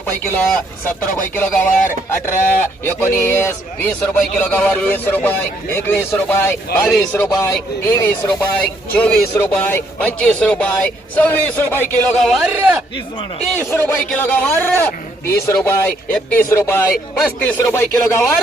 रुपये किलो, 70 रुपये किलो गवार, 18, 19, 20 रुपये किलो गवार, 20 रुपये, 21 रुपये, 22 रुपये, 23 रुपये, 24 रुपये, 25 रुपये, 26 रुपये किलो गवार, 30 रुपये किलो गवार, 30 रुपये, 31 रुपये, 35 रुपये किलो गवार,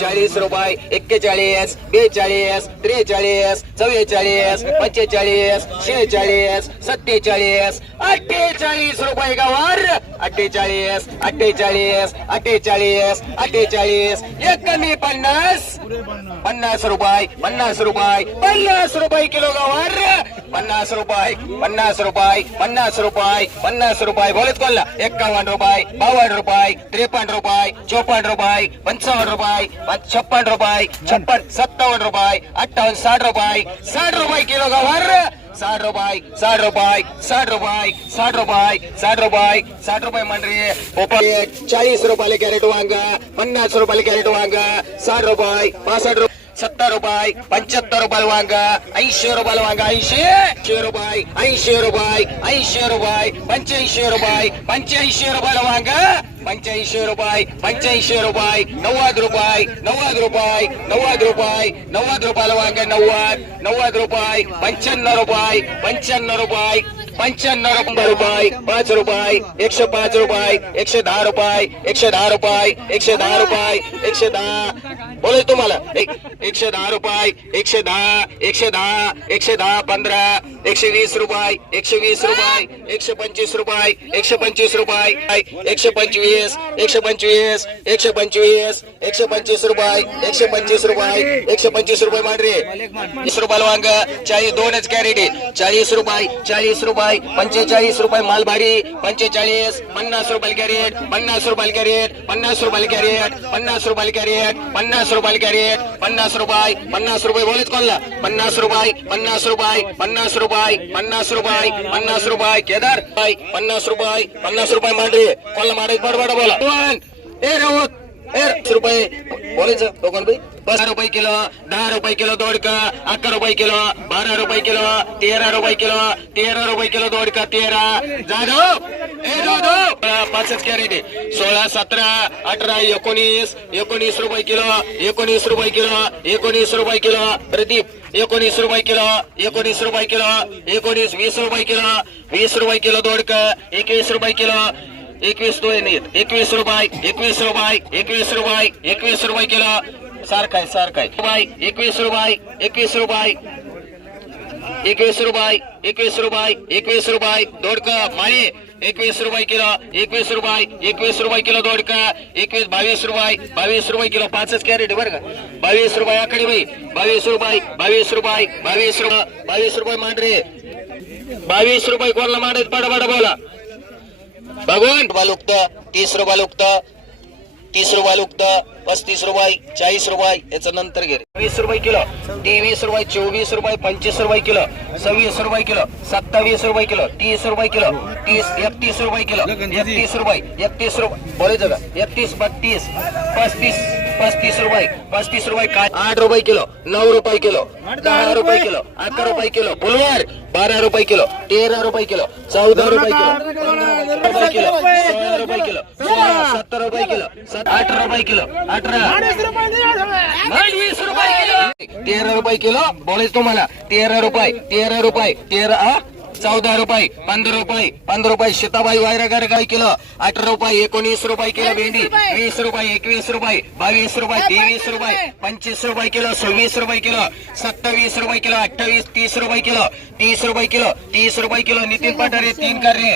40 रुपये, 41, 42, 43, 44, 45, 46, 47, 48 रुपये गवार, 48, 48, 48, 48, एक कमी 50, 50 रुपये, 50 रुपये, 50 रुपये किलो गवार, 50 रुपये, 50 रुपये, 50 रुपये, 50 रुपये, बोलत कोणला 51 रुपये, 52 रुपये, 53 रुपये, 54 रुपये, 55 रुपये, 56 रुपये, 56, 57 रुपये, 58, 60 रुपये, 60 रुपये किलो गवार, 60 रुपये, 60 रुपये, 60 रुपये, 60 रुपये, 60 रुपये, 60 रुपये मंडळी पोपट 40 रुपयाला कॅरेट वांगा, 50 रुपयाला कॅरेट वांगा, 60 रुपये, 65 रुपये, 70 रुपये, 75 रुपयाला वांगा, 80 रुपयाला वांगा, 80 रुपये, 80 रुपये, 80 रुपये, 85 रुपये, 85 रुपयाला वांगा, 85 रुपये, 85 रुपये, 90 रुपये, 90 रुपये, 90 रुपये, 90 रुपयाला वांगा, 90, 90 रुपये, 95 रुपये, 95 रुपये, 95 रुपये, 5 रुपये, 105 रुपये, 110 रुपये, 110 रुपये, 110 रुपये, 110, बोले तुम्हाला 110 रुपये, 110, 110, 110, 15, 120 रुपये, 120 रुपये, 125 रुपये, 125 रुपये, 125, 125, 125, 125 रुपये, 125 रुपये, 125 रुपये मांडरे 20 रुपयाला वांग, 40, दोनच कॅरेट, 40 रुपये, 40 रुपये, 45 रुपये माल भारी, 45, 50 रुपये कॅरेट, 50 रुपये कॅरेट, 50 रुपये कॅरेट, 50 रुपये कॅरेट, 50 रुपये कॅरेट, 50 रुपये, 50 रुपये बोलत कोणला 50 रुपये, 50 रुपये, 50 रुपये, 50 रुपये, 50 रुपये केदार 50 रुपये, 50 रुपये मांडरे कोणला मारायचं बडबड बोला 1 रुपये बोलायचं दोघांना भाई 12 रुपये किलो, 10 रुपये किलो दोडका, 11 रुपये किलो, 12 रुपये किलो, 13 रुपये किलो, 13 रुपये किलो दोडका, 13 जाधव जाधव 5 कॅरेट 16, 17, 18, 19, 19 रुपये किलो, 19 रुपये किलो, 19 रुपये किलो, प्रदीप 19 रुपये किलो, 19 रुपये किलो, 19, 20 रुपये किलो, 20 रुपये किलो दोडका, 21 रुपये किलो, 21 तो नाही 21 रुपये, 21 रुपये, 21 रुपये, 21 रुपये किलो, सारखा आहे 21 रुपये, 21 रुपये, 21 रुपये, 21 रुपये, 21 रुपये दोडका माळी 21 रुपये किलो, 21 रुपये, 21 रुपये किलो दोडका, 21, 22 रुपये, 22 रुपये किलो, 5 कॅरेट बरं का 22 रुपये आकडे बाई 22 रुपये, 22 रुपये, 22 रुपये, 22 रुपये मांडरे 22 रुपये कोणाला मांडत पडा बोला भगवान रुपये लुकत 30 रुपये लुकत 30 रुपये लुकत 35 रुपये 40 रुपये याचं नंतर घे 20 रुपये किलो 23 रुपये 24 रुपये 25 रुपये किलो 26 रुपये किलो 27 रुपये किलो 30 रुपये किलो 30 31 रुपये किलो 31 रुपये 31 रुपये बोलायचं का 31 32 35 35 रुपये 35 रुपये काय 8 रुपये किलो 9 रुपये किलो 10 रुपये किलो 11 रुपये किलो बुलवार 12 रुपये किलो 13 रुपये किलो 14 रुपये किलो 15 रुपये किलो 16 रुपये किलो 17 रुपये किलो 18 रुपये किलो 18 20 रुपये किलो 13 रुपये किलो बोलायचं तुम्हाला 13 रुपये 13 रुपये 13 14 रुपये 15 रुपये 15 रुपये सीताबाई वायरागर काय किलो 18 रुपये 19 रुपये किलो भेंडी 20 रुपये 21 रुपये 22 रुपये 23 रुपये 25 रुपये किलो 26 रुपये किलो 27 रुपये किलो 28 30 रुपये किलो 30 रुपये किलो 30 रुपये किलो नितीन पठारे 3 कार्य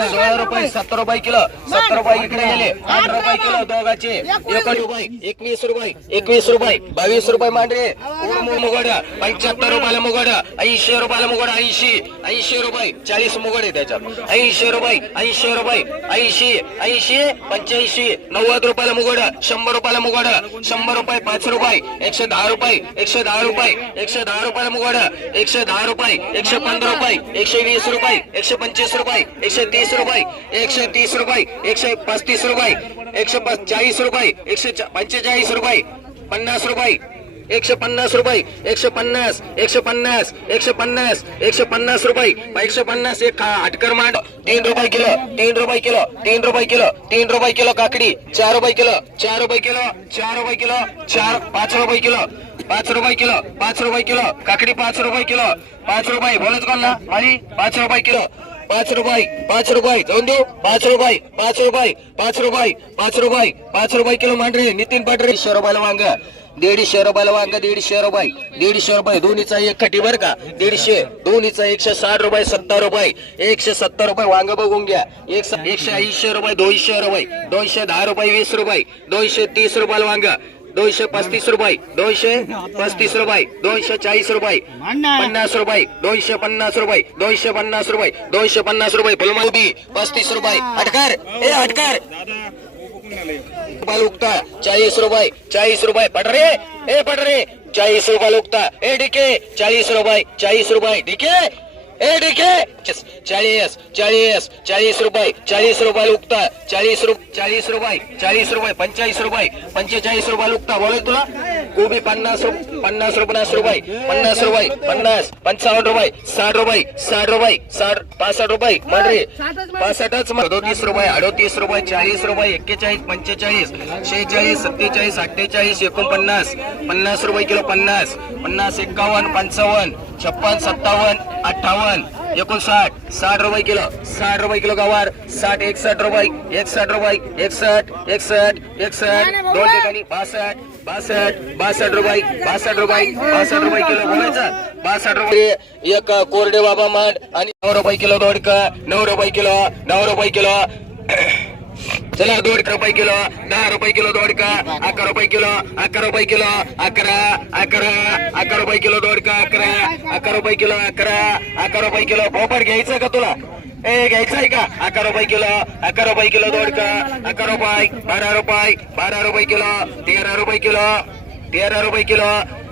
16 रुपये 70 रुपये किलो 70 रुपये इकडे गेले 18 रुपये किलो दोघाचे 1 रुपये 21 रुपये 21 रुपये 22 रुपये मांडरे मुगडा 75 रुपयाला मुगडा 80 रुपयाला मुगडा 80 रुपये 40 मुगड आहे त्याच्यात 80 रुपये 80 रुपये 80 85 90 रुपयाला मुगडा 100 रुपयाला मुगडा 100 रुपये 5 रुपये 110 रुपये 110 रुपये 110 रुपयाला मुगडा 110 रुपये 115 रुपये 120 रुपये 125 रुपये 130 रुपये 130 रुपये 135 रुपये 140 रुपये 145 रुपये 50 रुपये 150 रुपये 150 150 150 150 रुपये 150 एक हटकर मांड 3 रुपये किलो 3 रुपये किलो 3 रुपये किलो 3 रुपये किलो काकडी 4 रुपये किलो 4 रुपये किलो 4 रुपये किलो 5 रुपये किलो 5 रुपये किलो 5 रुपये किलो काकडी 5 रुपये किलो 5 रुपये बोलत कोण ना माली 5 रुपये किलो 5 रुपये जाऊन देऊ 5 रुपये 5 रुपये 5 रुपये 5 रुपये 5 रुपये किलो मांडरे नितीन पाटरे 100 रुपयाला वांग 150 रुपयाला वांग 150 रुपये 150 रुपये दोन्हीचा एक खटी बर का 150 दोन्हीचा 160 रुपये 70 रुपये 170 रुपये वांग बघून घ्या 180 रुपये 200 रुपये 210 रुपये 20 रुपये 230 रुपयाला वांग 235 रुपये 235 रुपये 240 रुपये 50 रुपये 250 रुपये 250 रुपये 250 रुपये फुलमावती 35 रुपये हटकर ए हटकर उगता 40 रुपये पटरे ए पटरे 40 रुपये उगता ए डीके 40 रुपये डीके ए डीके 40 रुपये उगता 40 रुपये 45 रुपये उगता बोले तुला गोबी 50 रुपये 50 रुपये 50 55 रुपये 60 रुपये 65 रुपये मांडरे 65 38 रुपये 38 रुपये 40 रुपये 41 45 46 47 48 49 50 रुपये किलो 50 51 55 56 57 58 59 60 रुपये किलो 60 रुपये किलो गवार 60 61 रुपये 61 रुपये 61 दोन ठिकाणी 62 रुपये 62 रुपये किलो बोलायचं 62 रुपये एक कोरडे बाबा मांड आणि 9 रुपये किलो दोडका 9 रुपये किलो चला 2 रुपये किलो 10 रुपये किलो दोडका 11 रुपये किलो 11 रुपये किलो 11 रुपये किलो दोडका 11 रुपये किलो 11 रुपये किलो पोपट घ्यायचं का तुला ए घ्यायचं आहे का 11 रुपये किलो दोडका 11 रुपये 12 रुपये किलो 13 रुपये किलो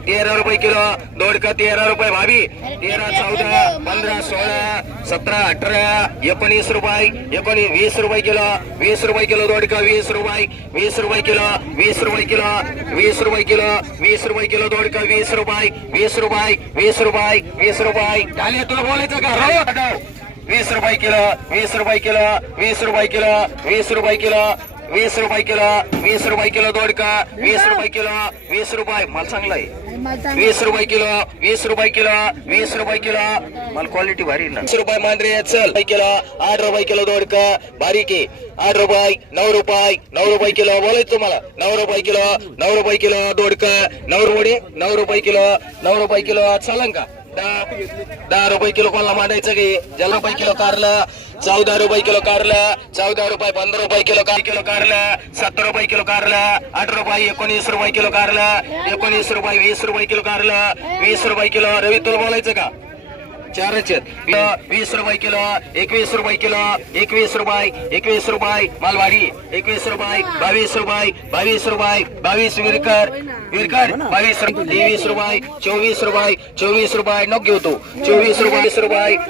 13 रुपये किलो दोडका 13 रुपये भाभी 13 14 15 16 17 18 19 रुपये 20 रुपये किलो 20 रुपये किलो दोडका 20 रुपये किलो 20 रुपये किलो 20 रुपये किलो 20 रुपये किलो दोडका 20 रुपये झाले तुला बोलायचं का हो 20 रुपये किलो 20 रुपये किलो 20 रुपये किलो 20 रुपये किलो 20 रुपये किलो 20 रुपये किलो दोडका 20 रुपये किलो 20 रुपये मला चांगला आहे 20 रुपये किलो 20 रुपये किलो 20 रुपये किलो मला क्वालिटी भारी ना 20 रुपये मांडरे चल किलो 8 रुपये किलो दोडका बारीक आहे 8 रुपये 9 रुपये किलो बोलायचं तुम्हाला 9 रुपये किलो दोडका 9 रुपये किलो चालन का 10 रुपये किलो कोणाला मांडायचं की ज्याला रुपये किलो कारलं 14 रुपये किलो कारलं 14 रुपये 15 रुपये किलो कारलं 17 रुपये किलो कारलं 8 रुपये 19 रुपये किलो कारलं 19 रुपये 20 रुपये किलो कारलं 20 रुपये किलो रवी तुला बोलायचं का 4च 20 रुपये किलो 21 रुपये किलो 21 रुपये मालवाडी 21 रुपये 22 रुपये 22 विरकर 22 रुपये 24 रुपये नको घेऊ तू 24 रुपये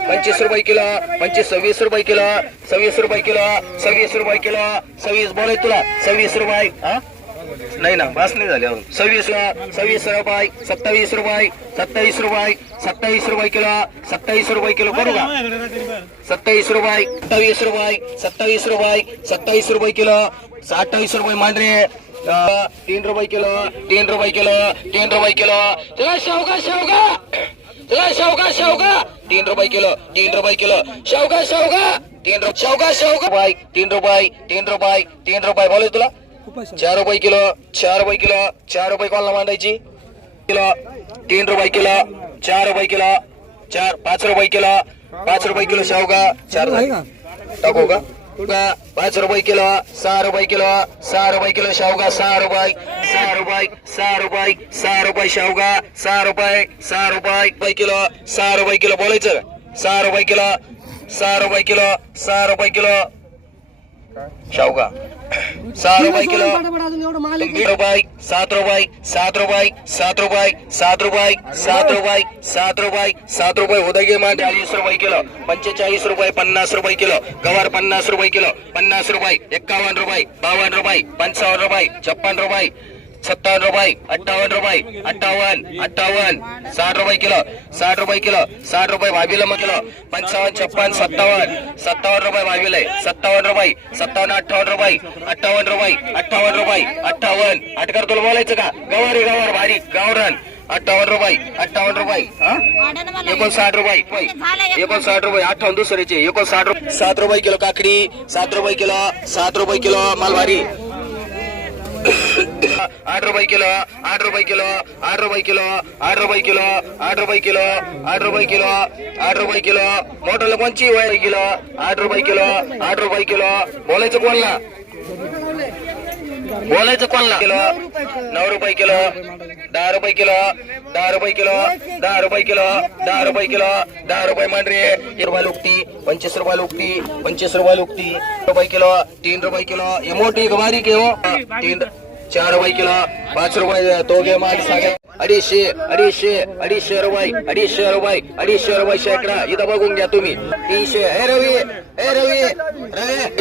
25 रुपये किलो 26 रुपये किलो 26 रुपये किलो 26 बोलाय तुला 26 रुपये हा नाही ना बस नाही झाले अजून 26 रुपये 27 रुपये किलो 27 रुपये किलो करू का 27 रुपये 27 रुपये किलो 28 रुपये मांडरे 3 रुपये किलो 3 रुपये किलो चला शेवगा 3 रुपये किलो शेवगा 3 रुपये बोले तुला 4 रुपये किलो 4 रुपये कोणाला मांडायची किलो 3 रुपये किलो 4 रुपये किलो 5 रुपये किलो शेवगा 4 टाकू का 5 रुपये किलो 6 रुपये किलो शेवगा 6 रुपये शेवगा 6 रुपये किलो बोलायचं 6 रुपये किलो शेवगा 6 रुपये किलो 7 रुपये उदगे मान 40 रुपये किलो 45 रुपये 50 रुपये किलो गवार 50 रुपये किलो 50 रुपये 51 रुपये 52 रुपये 55 रुपये 56 रुपये 57 रुपये 58 रुपये 58 58 60 रुपये किलो 60 रुपये किलो 60 रुपये भावीला मग किलो 55 56 57 57 रुपये भावीला 57 रुपये 57 58 रुपये 58 रुपये 58 रुपये 58 अटकर तुला बोलायचं का गवारी गवार भारी गावरान 58 रुपये 58 रुपये 59 रुपये 59 रुपये 58 दुसऱ्याचे 59 रुपये 7 रुपये किलो काकडी 7 रुपये किलो 7 रुपये किलो मालवारी 8 रुपये किलो 8 रुपये किलो 8 रुपये किलो 8 रुपये किलो 8 रुपये किलो 8 रुपये किलो 8 रुपये किलो मोठं कोणची वय किलो 8 रुपये किलो 8 रुपये किलो बोलायचं कोणला बोलायचं कोणला किलो 9 रुपये किलो 10 रुपये किलो 10 रुपये किलो 10 रुपये किलो 10 रुपये किलो 10 रुपये मांडरे 1 रुपये लुकती 25 रुपये लुकती 25 रुपये लुकती रुपये किलो 3 रुपये किलो ये मोठी गवारी के हो 4 रुपये किलो 5 रुपये तो घे माल सांगा 250 रुपये 250 रुपये शेकडा इथं बघून घ्या तुम्ही 300 हे रवी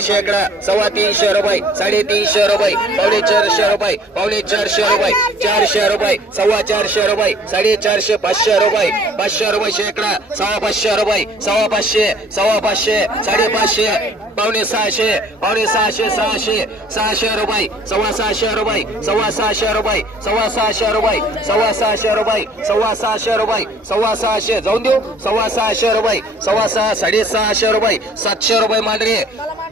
शेकडा 325 रुपये 350 रुपये 450 रुपये 450 रुपये 400 रुपये 450 रुपये 450 500 रुपये 500 रुपये शेकडा 550 रुपये 550 550 550 600 600 रुपये 600 रुपये 600 रुपये 600 रुपये 600 रुपये 600 रुपये 600 जाऊन देऊ 600 रुपये 600 रुपये 700 रुपये मांडरे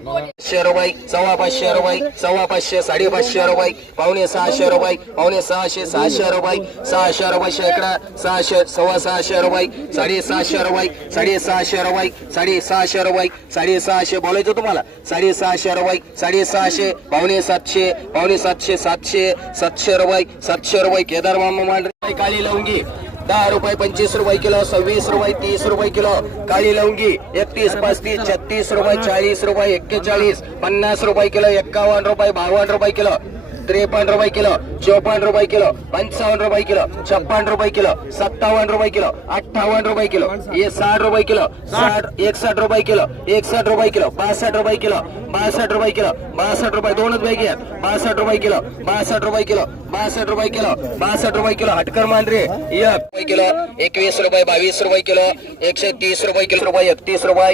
500 रुपये 550 रुपये 550 550 रुपये 550 रुपये 600 रुपये 600 रुपये शेकडा 600 रुपये 750 रुपये 750 रुपये 750 रुपये 750 बोलायचं तुम्हाला 750 रुपये 750 750 700 रुपये 700 रुपये केदार मामा मांडरे काळी लवंगी 10 रुपये 25 रुपये किलो 26 रुपये 30 रुपये किलो काळी लवंगी 31 35 36 रुपये 40 रुपये 41 50 रुपये किलो 51 रुपये 52 रुपये किलो 53 रुपये किलो 54 रुपये किलो 55 रुपये किलो 56 रुपये किलो 57 रुपये किलो 58 रुपये किलो ये 60 रुपये किलो 61 रुपये किलो 61 रुपये किलो 62 रुपये किलो 62 रुपये किलो 62 रुपये दोनच पैकी 62 रुपये किलो 62 रुपये किलो 62 रुपये किलो 62 रुपये किलो हटकर मांडरे 1 रुपये किलो 21 रुपये 22 रुपये किलो 130 रुपये किलो 31 रुपये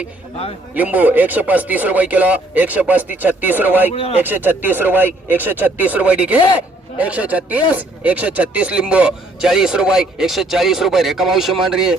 लिंबू 135 रुपये किलो 135 36 रुपये 136 रुपये 136 रुपये ठीक है 136 लिंबू 40 रुपये 140 रुपये रेखा मावशी मांडरे